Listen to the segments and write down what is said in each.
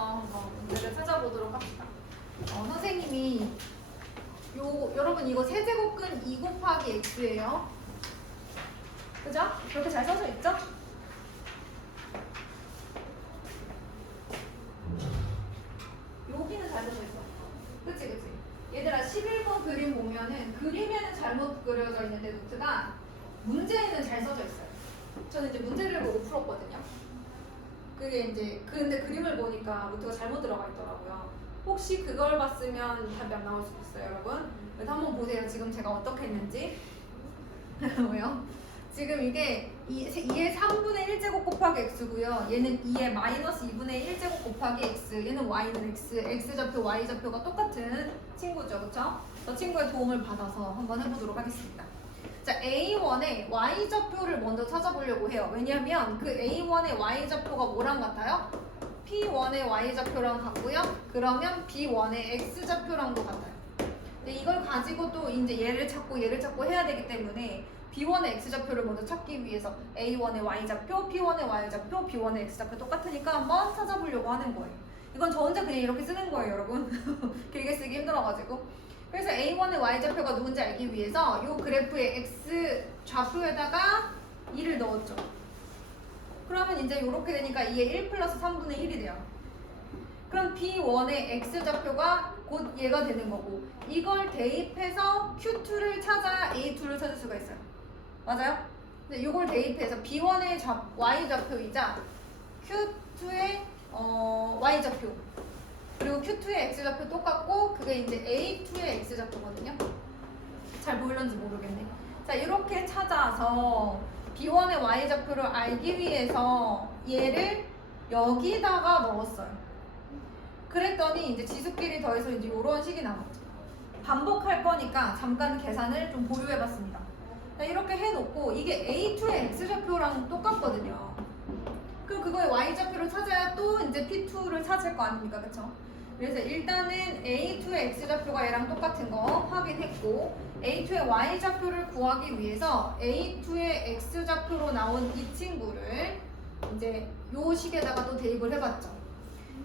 한번 문제를 찾아보도록 합시다. 선생님이 여러분 이거 세제곱근 2 곱하기 x예요. 그죠? 그렇게 잘 써져 있죠? 여기는 잘 써져 있어. 그치 그치. 얘들아 11번 그림 보면은 그림에는 잘못 그려져 있는데 노트가 문제에는 잘 써져 있어요. 저는 이제 문제를 보고 풀었거든요. 그게 이제 근데 그림을 보니까 노트가 잘못 들어가 있더라고요. 혹시 그걸 봤으면 답이 안 나올 수도 있어요, 여러분. 그래서 한번 보세요. 지금 제가 어떻게 했는지. 왜요? 지금 이게 2의 3분의 1제곱 곱하기 x고요. 얘는 2의 마이너스 2분의 1제곱 곱하기 x. 얘는 y는 x. x좌표, y좌표가 똑같은 친구죠. 그쵸? 저 친구의 도움을 받아서 한번 해보도록 하겠습니다. 자, A1의 y좌표를 먼저 찾아보려고 해요. 왜냐하면 그 A1의 y좌표가 뭐랑 같아요? P1의 y좌표랑 같고요. 그러면 B1의 x좌표랑도 같아요. 근데 이걸 가지고 또 이제 얘를 찾고 해야 되기 때문에 B1의 x좌표를 먼저 찾기 위해서 A1의 y좌표, P1의 y좌표, B1의 x좌표 똑같으니까 한번 찾아보려고 하는 거예요. 이건 저 혼자 그냥 이렇게 쓰는 거예요, 여러분. 길게 쓰기 힘들어가지고. 그래서 A1의 y좌표가 누군지 알기 위해서 이 그래프의 x좌표에다가 2를 넣었죠. 그러면 이제 이렇게 되니까 2의 1 플러스 3분의 1이 돼요. 그럼 B1의 x좌표가 곧 얘가 되는 거고 이걸 대입해서 Q2를 찾아야 A2를 찾을 수가 있어요. 맞아요? 근데 이걸 대입해서 B1의 y좌표이자 Q2의 y좌표 그리고 Q2의 x좌표 똑같고 그게 이제 A2의 x좌표거든요. 잘 보이는지 모르겠네. 자, 이렇게 찾아서 B1의 y좌표를 알기 위해서 얘를 여기다가 넣었어요. 그랬더니 이제 지수끼리 더해서 이제 이런 식이 나왔죠. 반복할 거니까 잠깐 계산을 좀 보류해봤습니다. 자, 이렇게 해놓고 이게 A2의 x좌표랑 똑같거든요. 그럼 그거의 y좌표를 찾아야 또 이제 P2를 찾을 거 아닙니까? 그쵸? 그래서 일단은 A2의 x좌표가 얘랑 똑같은 거 확인했고 A2의 y좌표를 구하기 위해서 A2의 x좌표로 나온 이 친구를 이제 요 식에다가 또 대입을 해봤죠.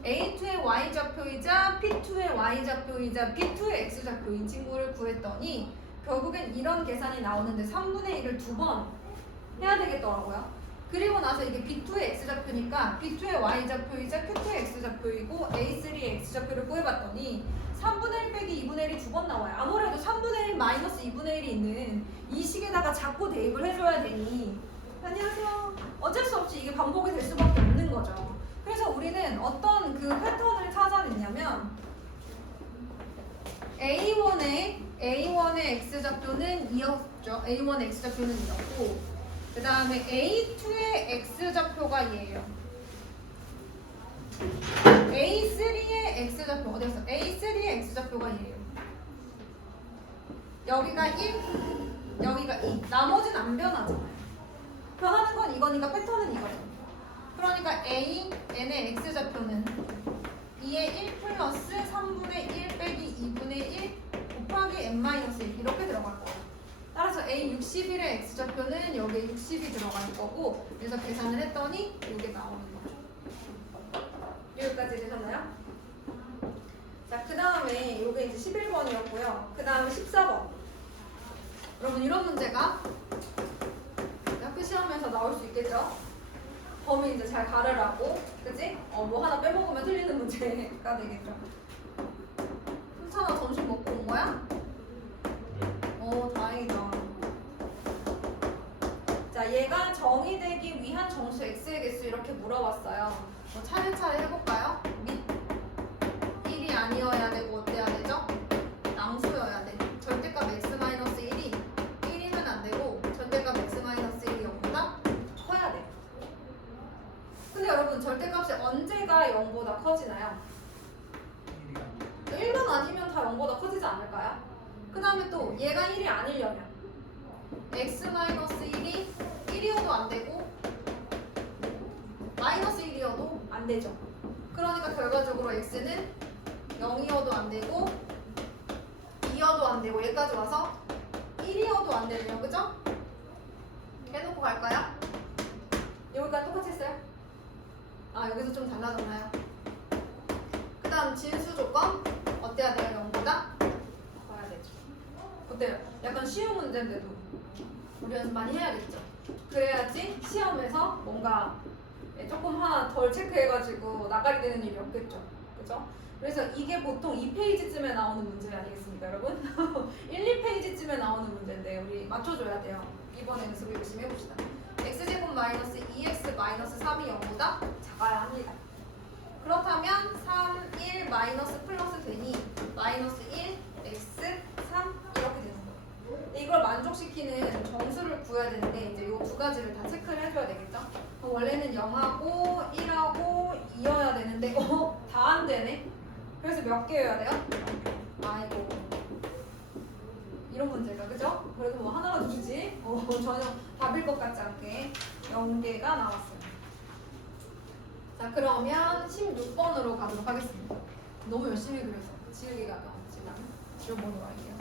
A2의 y좌표이자 P2의 y좌표이자 P2의 x좌표인 친구를 구했더니 결국엔 이런 계산이 나오는데 3분의 1을 2번 해야 되겠더라고요. 그리고 나서 이게 B2의 x좌표니까 B2의 y좌표이자 Q2의 x좌표이고 A3의 x좌표를 구해봤더니 3분의 1 빼기 2분의 1이 2번 나와요. 아무래도 3분의 1 마이너스 2분의 1이 있는 이 식에다가 자꾸 대입을 해줘야 되니 안녕하세요. 어쩔 수 없이 이게 반복이 될 수밖에 없는 거죠. 그래서 우리는 어떤 그 패턴을 찾아냈냐면 A1의 x좌표는 2였죠. A1의 x좌표는 2였고 그 다음에 A2의 x좌표가 얘예요. A3의 x좌표 어디 갔어? A3의 x좌표가 얘예요. 여기가 1, 여기가 2. 나머지는 안 변하잖아요. 변하는 건 이거니까 패턴은 이거죠. 그러니까 AN의 x좌표는 2의 1 플러스 3분의 1 빼기 2분의 1 곱하기 n-1 이렇게 들어갈 거예요. 따라서 A61의 x좌표는 여기에 60이 들어갈 거고 그래서 계산을 했더니 이게 나오는 거죠. 여기까지 되셨나요? 자, 그 다음에 이게 이제 11번이었고요. 그 다음에 14번. 여러분 이런 문제가 학교 시험에서 나올 수 있겠죠? 범위 이제 잘 가르라고, 그치? 뭐 하나 빼먹으면 틀리는 문제가 되겠죠. 순찬아 점심 먹고 온 거야? 다행이다. 자, 얘가 정의되기 위한 정수 x의 개수 이렇게 물어봤어요. 차례차례 해볼까요? 및 1이 아니어야 되고 어때야 되죠? 양수여야 돼. 절대값 x-1이 1이면 안 되고 절대값 x-1이 0보다 커야 돼. 근데 여러분 절대값이 언제가 0보다 커지나요? 1만 아니면 다 0보다 커지지 않을까요? 그 다음에 또 얘가 1이 아니려면 x-1이 1이어도 안 되고 마이너스 1이어도 안 되죠. 그러니까 결과적으로 x는 0이어도 안 되고 2여도 안 되고 여기까지 와서 1이어도 안 되네요. 그죠? 해놓고 갈까요? 여기까지 똑같이 했어요? 아, 여기서 좀 달라졌나요? 그러면 진수 조건 어때야 돼요? 0보다 커야 되죠. 어때요? 약간 쉬운 문제인데도 우리 연습 많이 해야겠죠. 그래야지 시험에서 뭔가 조금 하나 덜 체크해가지고 나가게 되는 일이 없겠죠. 그죠? 그래서 이게 보통 2페이지쯤에 나오는 문제 아니겠습니까, 여러분? 1, 2페이지쯤에 나오는 문제인데 우리 맞춰줘야 돼요. 이번에 연습 열심히 해봅시다. x제곱 마이너스 2x 마이너스 3이 0보다 작아야 합니다. 그렇다면 3, 1 마이너스 플러스 되니 마이너스 1, x, 3 이렇게 되는 거예요. 근데 이걸 만족시키는 정수를 구해야 되는데 이제 이 두 가지를 다 체크를 해줘야 되겠죠? 원래는 0하고 1하고 2여야 되는데 다 안 되네? 그래서 몇 개여야 돼요? 아이고 이런 문제가 그죠? 그래도 뭐 하나라도 주지 전혀 답일 것 같지 않게 0개가 나왔어요. 자 그러면 16번으로 가도록 하겠습니다. 너무 열심히 그려서 지우개가 나왔지만 16번으로 할게요.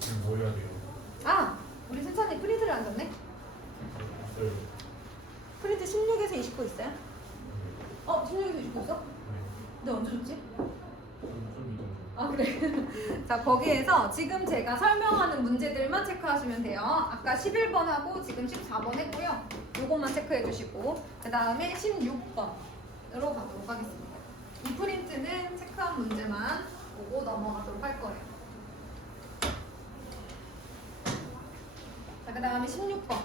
지금 뭐 해야 돼요? 아! 우리 승찬이 프린트를 안 줬네? 있어요. 프린트 16에서 29 있어요? 16에서 29 있어? 네. 근데 언제 줬지? 좀 이동. 아 그래? 자 거기에서 지금 제가 설명하는 문제들만 체크하시면 돼요. 아까 11번하고 지금 14번 했고요. 요것만 체크해 주시고 그 다음에 16번으로 가도록 하겠습니다. 이 프린트는 체크한 문제만 보고 넘어가도록 할 거예요. 자 그 다음에 16번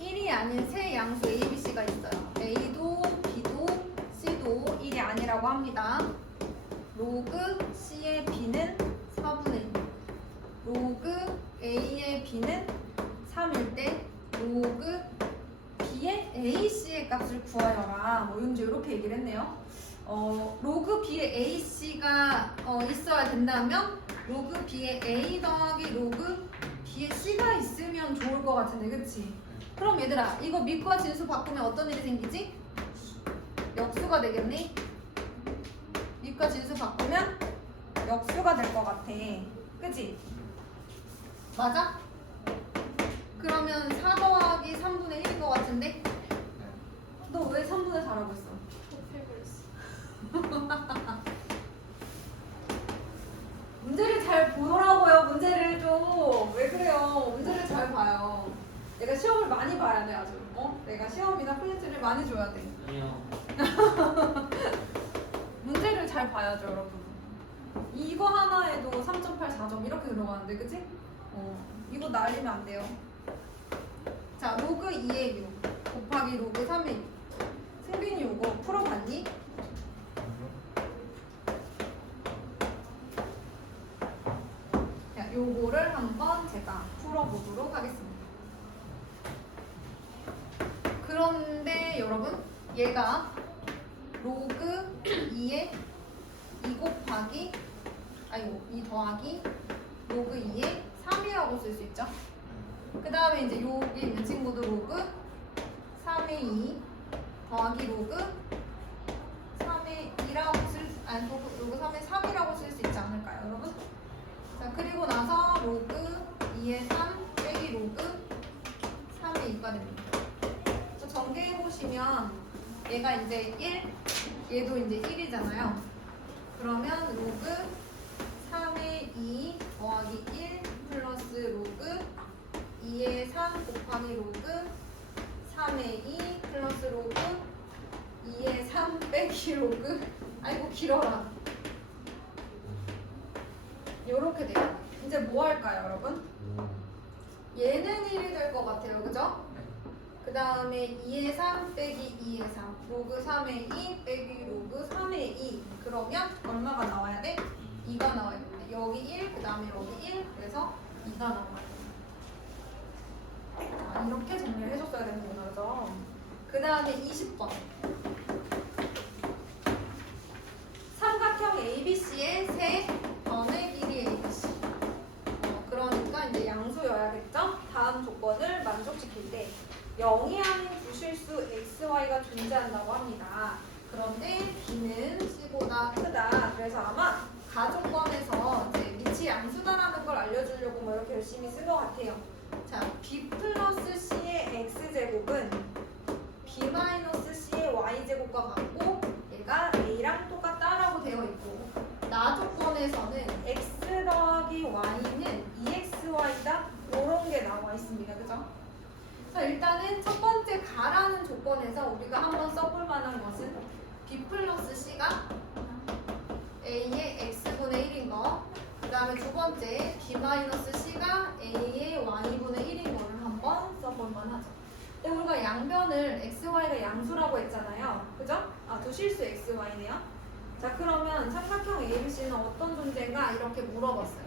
1이 아닌 세 양수 A, B, C가 있어요. A도 B도 C도 1이 아니라고 합니다. 로그 C의 B는 4분의 1 로그 A의 B는 3일 때 로그 B의 AC의 값을 구하여라 뭐 이렇게 얘기를 했네요. 로그 B의 AC가 있어야 된다면 로그 B의 A 더하기 로그 B의 C가 있으면 좋을 것 같은데 그치? 그럼 얘들아 이거 밑과 진수 바꾸면 어떤 일이 생기지? 역수가 되겠네? 밑과 진수 바꾸면 역수가 될 것 같아. 그치? 맞아? 그러면 4 더하기 3분의 1인 것 같은데? 너 왜 3분의 4라고 했어? 문제를 잘 보더라고요. 문제를 좀. 왜 그래요? 문제를 잘 봐요. 내가 시험을 많이 봐야 돼 아주. 내가 시험이나 프린트를 많이 줘야 돼. 아니요. 문제를 잘 봐야죠, 여러분. 이거 하나에도 3.8, 4점 이렇게 들어가는데, 그치? 이거 날리면 안 돼요. 자, 로그 2의 6 곱하기 로그 3의 6. 승빈이 이거 풀어봤니? 자, 요거를 한번 제가 풀어보도록 하겠습니다. 그런데 여러분, 얘가 로그 2의 2 곱하기 2 더하기 로그 2의 3이라고 쓸 수 있죠. 그 다음에 이제 여기 있는 친구도 로그 3의 2 더하기 로그 3의 2라고 로그 3의 3이라고 쓸 수 있지 않을까요, 여러분? 자, 그리고 나서 로그 2의 3 빼기 로그 3의 2가 됩니다. 자, 전개해보시면 얘가 이제 1, 얘도 이제 1이잖아요. 그러면 로그 3의 2 더하기 1 플러스 로그 2의 3 곱하기 로그 3의 2 플러스 로그 2의 3 빼기 로그 아이고 길어라. 요렇게 돼요. 이제 뭐 할까요, 여러분? 얘는 1이 될 것 같아요. 그죠? 그 다음에 2의 3 빼기 2의 3 로그 3의 2 빼기 로그 3의 2 그러면 얼마가 나와야 돼? 2가 나와야 됩니다. 여기 1, 그 다음에 여기 1 그래서 2가 나와야 됩니다. 이렇게 정리를 해줬어야 되는구나. 그죠? 그 다음에 20번 삼각형 ABC의 세 변의 길이 ABC 그러니까 이제 양수여야겠죠? 다음 조건을 만족시킬 때 0이 아닌 부실수 xy가 존재한다고 합니다. 그런데 b는 c보다 크다. 그래서 아마 가조건에서 이제 밑이 양수다라는 걸 알려주려고 뭐 이렇게 열심히 쓴 것 같아요. 자, b 플러스 c의 x제곱은 b 마이너스 c의 y제곱과 같고 얘가 a랑 조건입니다. 그죠? 자, 일단은 첫 번째 가라는 조건에서 우리가 한번 써볼 만한 것은 B 플러스 C가 A의 X분의 1인 거, 그 다음에 두 번째 B 마이너스 C가 A의 Y분의 1인 거를 한번 써볼 만하죠. 근데 우리가 양변을 XY가 양수라고 했잖아요. 그죠? 아, 두 실수 XY네요. 자, 그러면 삼각형 ABC는 어떤 존재인가 이렇게 물어봤어요.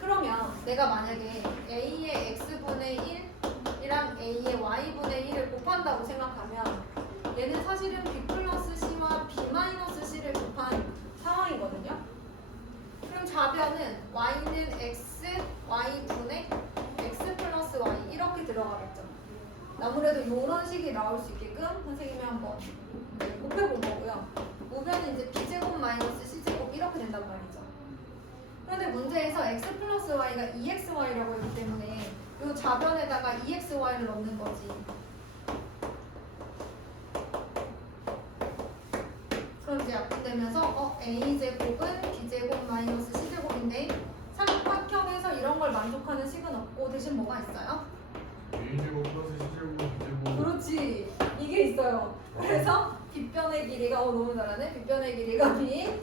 그러면 내가 만약에 A의 X분의 1이랑 A의 Y분의 1을 곱한다고 생각하면 얘는 사실은 B 플러스 C와 B 마이너스 C를 곱한 상황이거든요. 그럼 좌변은 Y는 X, Y분의 X 플러스 Y 이렇게 들어가겠죠. 아무래도 이런 식이 나올 수 있게끔 선생님이 한번 곱해본 거고요. 우변은 이제 B제곱 마이너스 C제곱 이렇게 된단 말이죠. 그런데 문제에서 x 플러스 y가 2xy라고 했기 때문에 이 좌변에다가 2xy를 넣는 거지. 그럼 이제 약분되면서 a제곱은 b제곱 마이너스 c제곱인데 삼각형에서 이런 걸 만족하는 식은 없고 대신 뭐가 있어요? A제곱 플러스 C제곱 B제곱. 그렇지. 이게 있어요. 그래서 빗변의 길이가 너무 잘하네. 빗변의 길이가 b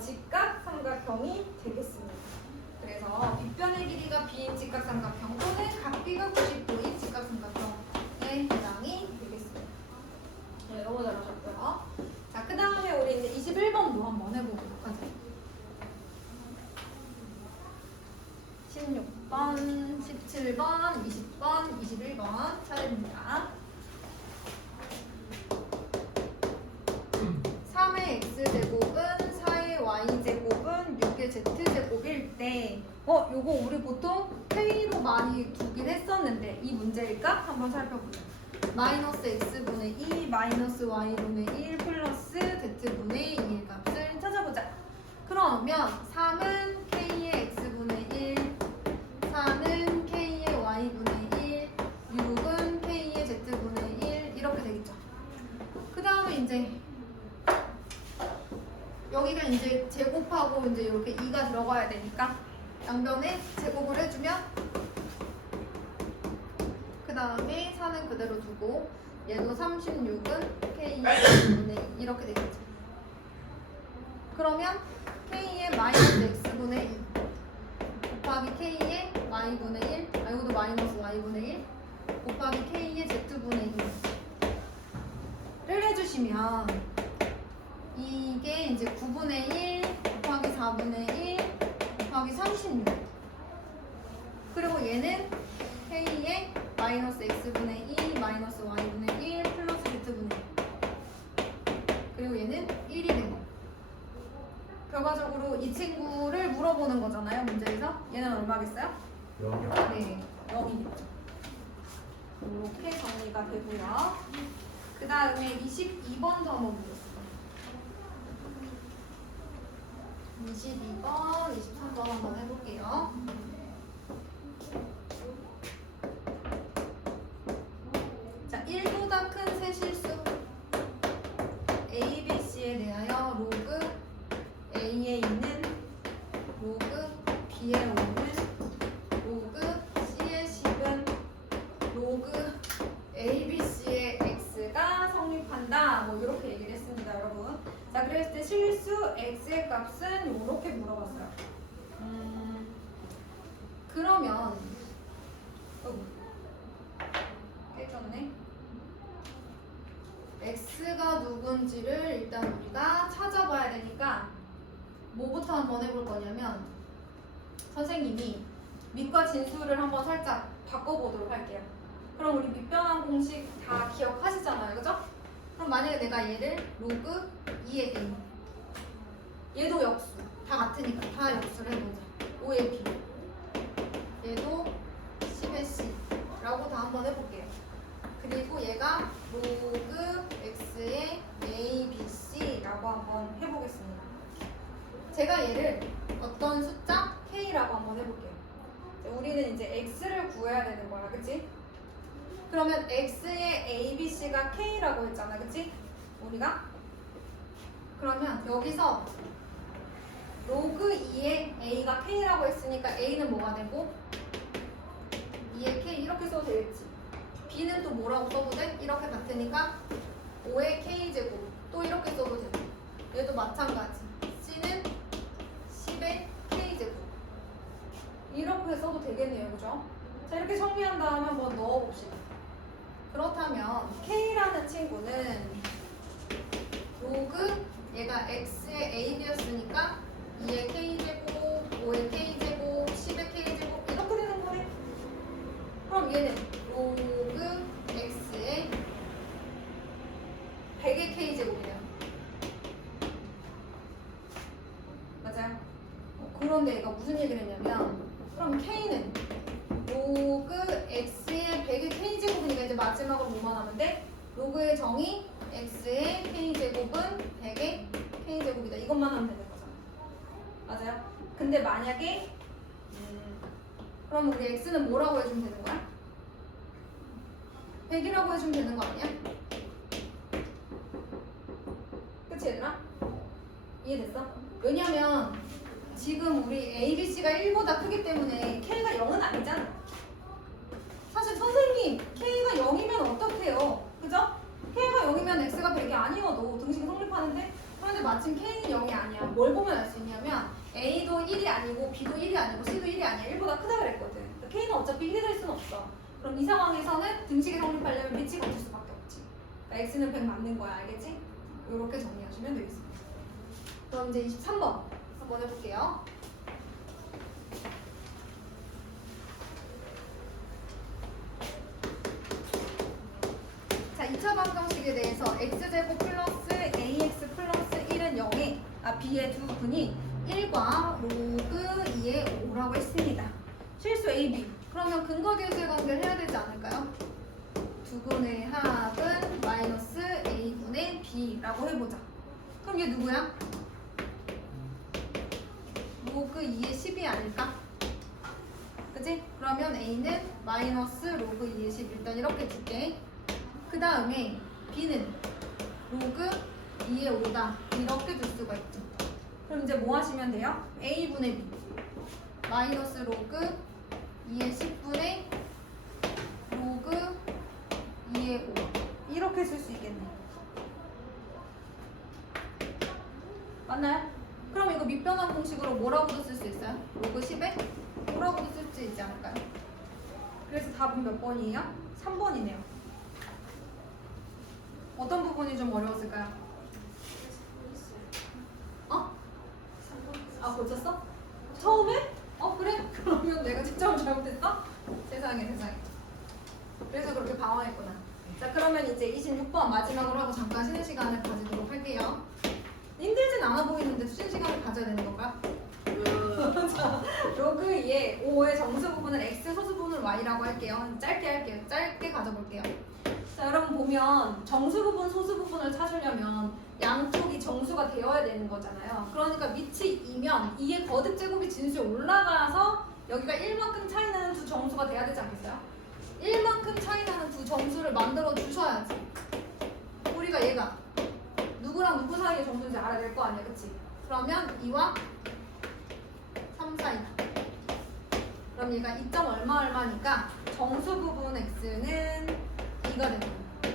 직각 삼각형이 되겠습니다. 그래서 빗변의 길이가 b인 직각 삼각형 또는 각비가 90도인 직각 삼각형에 해당이 되겠습니다. 네, 너무 잘하셨고요. 자, 그 다음에 우리 이제 21번도 한번 해보도록 하죠. 16번, 17번, 20번, 21번 차례입니다. 3의 x제곱은 4의 y제곱은 6의 z제곱일 때 요거 우리 보통 K로 많이 두긴 했었는데 이 문제일까? 한번 살펴보자. 마이너스 x분의 2 마이너스 y분의 1 플러스 z분의 2의 값을 찾아보자. 그러면 3은 K의 x분의 1 4는 K의 y분의 1 6은 K의 z분의 1 이렇게 되겠죠. 그 다음에 이제 여기가 이제 제곱하고 이제 이렇게 2가 들어가야 되니까 양변에 제곱을 해주면 그 다음에 4는 그대로 두고 얘도 36은 K의 x분의 2 이렇게 되겠죠. 그러면 K의 마이너스 x분의 2 곱하기 K의 y분의 1 이것도 마이너스 y분의 1 곱하기 K의 z분의 2를 해주시면 이게 이제 9분의 1 곱하기 4분의 1 곱하기 36 그리고 얘는 K의 마이너스 x분의 2 마이너스 y분의 1 플러스 z분의 1 그리고 얘는 1이 되는 거예요. 결과적으로 이 친구를 물어보는 거잖아요. 문제에서 얘는 얼마겠어요? 0이요. 네, 0이겠죠. 이렇게 정리가 되고요. 그 다음에 22번도 한번 보겠습니다. 22번, 23번 한번 해볼게요. 자, 1보다 큰 세 실수 A, B, C에 대하여 로그 A의 2는 로그 B의 5는 로그 C의 10은 로그 A, B, C의 X가 성립한다. 뭐 이렇게 얘기를 했습니다, 여러분. 자, 그랬을 때 실수 x의 값은 이렇게 물어봤어요. 그러면 깨졌네. x가 누군지를 일단 우리가 찾아봐야 되니까 뭐부터 한번 해볼 거냐면 선생님이 밑과 진수를 한번 살짝 바꿔보도록 할게요. 그럼 우리 밑변환 공식 다 기억하시잖아요, 그죠? 그럼 만약에 내가 얘를 로그 2의 A 얘도 역수 다 같으니까 다 역수를 해보자. 5의 B 얘도 10의 C 라고 다 한번 해볼게요. 그리고 얘가 로그 X의 A, B, C 라고 한번 해보겠습니다. 제가 얘를 어떤 숫자 K라고 한번 해볼게요. 우리는 이제 X를 구해야 되는 거야, 그치? 그러면 X의 A, B, C가 K라고 했잖아, 그치? 우리가? 그러면 여기서 로그 2의 A가 K라고 했으니까 A는 뭐가 되고? 써도 되겠지. b는 또 뭐라고 써도 돼? 이렇게 같으니까 5의 k제곱. 또 이렇게 써도 되고. 얘도 마찬가지. c는 10의 k제곱. 이렇게 써도 되겠네요. 그죠? 자, 이렇게 정리한 다음에 한번 넣어봅시다. 그렇다면 k라는 친구는 로그 얘가 x의 ab였으니까 2의 k제곱, 5의 k제곱, 10의 k제곱 이렇게 되는 거네. 그럼 얘는 로그 x의 100의 k제곱이에요. 맞아요? 그런데 얘가 무슨 얘기를 했냐면 그럼 k는 로그 x의 100의 k제곱이니까 이제 마지막으로 뭐만 하면 돼? 로그의 정의 x의 k제곱은 100의 k제곱이다. 이것만 하면 되는 거잖아. 맞아요? 근데 만약에 그럼 우리 x는 뭐라고 해주면 되는 거야? 100이라고 해주면 되는 거 아니야? 그치 얘들아? 이해됐어? 왜냐면 지금 우리 ABC가 1보다 크기 때문에 K가 0은 아니잖아. 사실 선생님 K가 0이면 어떡해요? 그죠? K가 0이면 X가 100이 아니어도 등식이 성립하는데 그런데 마침 K는 0이 아니야. 뭘 보면 알 수 있냐면 A도 1이 아니고 B도 1이 아니고 C도 1이 아니야. 1보다 크다 그랬거든. 그러니까 K는 어차피 1이 될 수는 없어. 그럼 이 상황에서는 등식이 성립하려면 밑이 같을 수밖에 없지. 그러니까 X는 100 맞는 거야. 알겠지? 이렇게 정리하시면 되겠습니다. 그럼 이제 23번 한번 해볼게요. 자, 2차 방정식에 대해서 x제곱 플러스 ax 플러스 1은 0에 b의 두 분이 1과 로그 2의 5라고 했습니다. 실수 ab. 그러면 근거 계수의 관계를 해야 되지 않을까요? 두 분의 합은 마이너스 a분의 b라고 해보자. 그럼 얘 누구야? 로그 2의 10이 아닐까? 그치? 그러면 a는 마이너스 로그 2의 10 일단 이렇게 줄게. 그 다음에 b는 로그 2의 5다 이렇게 줄 수가 있죠. 그럼 이제 뭐 하시면 돼요? a분의 b 마이너스 로그 2의 10분의 로그 2의 5 이렇게 쓸 수 있겠네. 맞나요? 그럼 이거 밑변환 공식으로 뭐라고도 쓸 수 있어요? 로그 10에 5라고도 쓸 수 있지 않을까요? 그래서 답은 몇 번이에요? 3번이네요. 어떤 부분이 좀 어려웠을까요? 어? 아, 고쳤어? 처음에? 그래? 그러면 내가 채점을 잘못했어? 세상에. 그래서 그렇게 방황했구나. 자, 그러면 이제 26번 마지막으로 하고 잠깐 쉬는 시간을 가지도록 할게요. 힘들진 않아 보이는데 쉬는 시간을 가져야 되는 건가요? 자, 로그 2의 5의 정수 부분을 x, 소수 부분을 y라고 할게요. 짧게 할게요. 짧게 가져볼게요. 자, 여러분 보면 정수 부분, 소수 부분을 찾으려면 양쪽이 정수가 되어야 되는 거잖아요. 그러니까 밑이 2면 2의 거듭 제곱이 진수에 올라가서 여기가 1만큼 차이 나는 두 정수가 돼야 되지 않겠어요? 1만큼 차이 나는 두 정수를 만들어 주셔야지. 우리가 얘가 누구랑 누구 사이의 정수인지 알아야 될 거 아니야, 그치? 그러면 2와 3 사이다. 그럼 얘가 2점 얼마니까 정수 부분 x는 2가 되는 거야.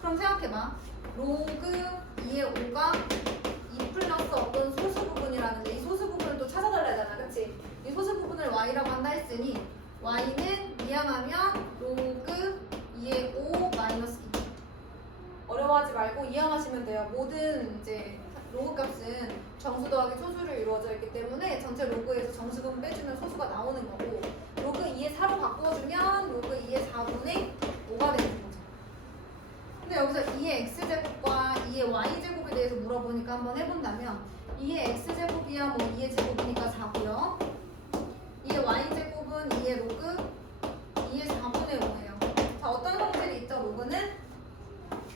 그럼 생각해봐. 로그 2의 5가 2 플러스 어떤 소수 부분이라는데 이 소수 부분을 또 찾아달라야 하잖아, 그치? 이 소수 부분을 y라고 한다 했으니 y는 이항하면 로그 2의 5 마이너스 2. 어려워하지 말고 이항하시면 돼요. 모든 이제 로그 값은 정수 더하기 소수로 이루어져 있기 때문에 전체 로그에서 정수분 빼주면 소수가 나오는 거고 로그 2의 4로 바꿔주면 로그 2의 4분의 5가 되는 거죠. 근데 여기서 2의 x제곱과 2의 y제곱에 대해서 물어보니까 한번 해본다면 2의 x제곱이야 뭐 2의 제곱이니까 4고요. 2의 y제곱은 2의 로그 2의 4분의 5예요. 자, 어떤 성질이 있죠? 로그는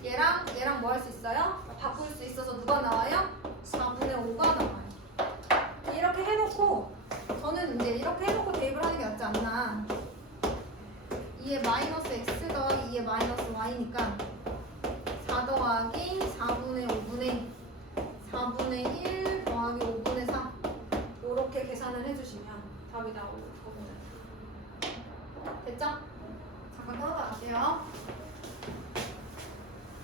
얘랑 뭐 할 수 있어요? 바꿀 수 있어서 누가 나와요? 4분의 5가 나와요. 이렇게 해놓고 저는 이제 이렇게 해놓고 대입을 하는 게 낫지 않나. 2의 마이너스 x 더하기 2의 마이너스 y니까 4 더하기 4분의 5분의 4분의 1 더하기 5분의 4 이렇게 계산을 해주시면 답이 나오거든요. 됐죠? 자, 볼게요.